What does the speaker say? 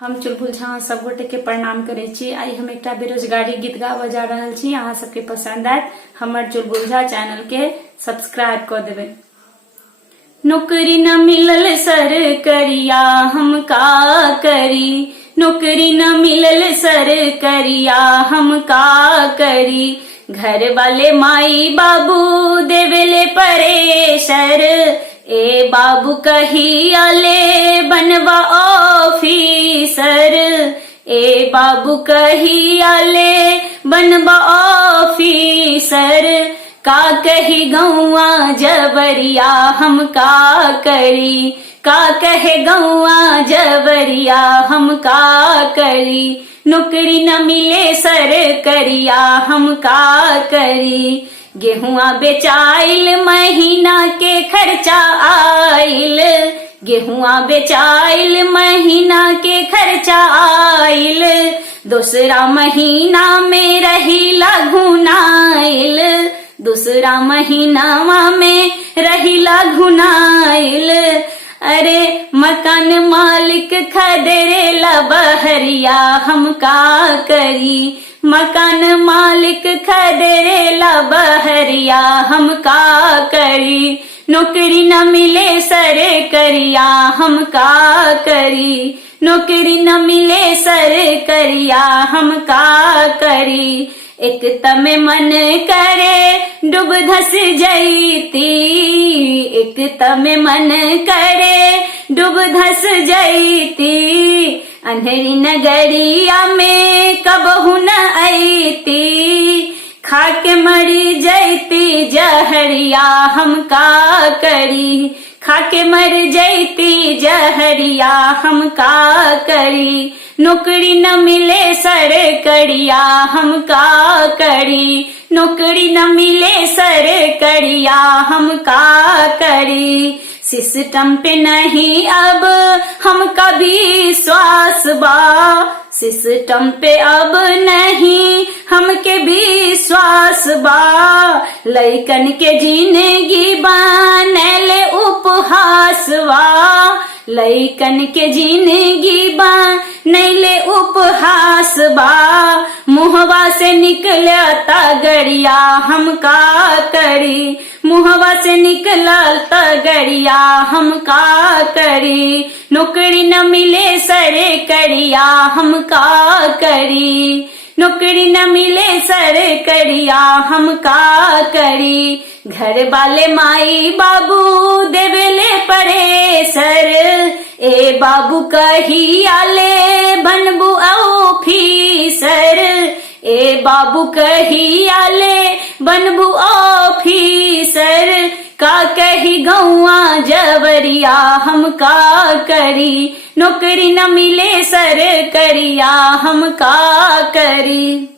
हम चुलबुल झा सब गोटे के प्रणाम करे छी। आई हम एक बेरोजगारी गीत गावा जा रहल छी। अहाँ सबके पसंद आयत हमर चुलबुल झा चैनल के सब्सक्राइब कर देवे। नौकरी न मिलल सर करिया हम का करी, नौकरी न मिलल सर करिया हम का करी, घर वाले माई बाबू देवेले परेशर, ए बाबू कही आले बनवा ऑफिसर, ए बाबू कही आले बनवा ऑफिसर, का कही गौआ जबरिया हम का करी, का कहे गौआ जबरिया हम का करी, नौकरी न मिले सर करिया हम का करी, गेहुआ बेचाइल महीना के खर्चा आइल, गेहुआ बेचाइल महीना के खर्चा आइल, दूसरा महीना में रहीला घुनाइल, दूसरा महीना में रहीला घुनाइल, अरे मकान मालिक खदेरेला बहरिया हम का करी, मकान मालिक खदेरेला बहरिया हम का करी, नौकरी न मिले सर करिया हम का करी, नौकरी न मिले सर करिया हम का करी, एक तमे मन करे डूब धस जईती, एक तमे मन करे डूब धस जईती, अंधेरी नगरिया में कबहू न आईती, खाके मरी जईती जहरिया हम का करी, खाके मर जईती जहरिया हम का करी, नौकरी न मिले सर करिया हम का करी, नौकरी न मिले सर करिया हम का करी, सिस्टम पे नहीं अब हम कभी विश्वास बा, सिस्टम पे अब नहीं हमके भी विश्वास बा, लइकन के जिंदगी बनले उपहास बा, लइकन के जिंदगी बनले उपहास बा, मुहवा से निकलता गरिया हम का करी, मुहवा से निकलता गरिया हम का करी, नौकरी न मिले सर करिया हम का करी, नौकरी न मिले सर करिया हम का करी, घर वाले माई बाबू देवेले परेशर, ए बाबू कही आले बनबू ऑफिसर, ए बाबू कही आले बनबू ऑफिसर, का कही गौआ जबरिया हम का करी, नौकरी न मिले सर करिया हम का करी।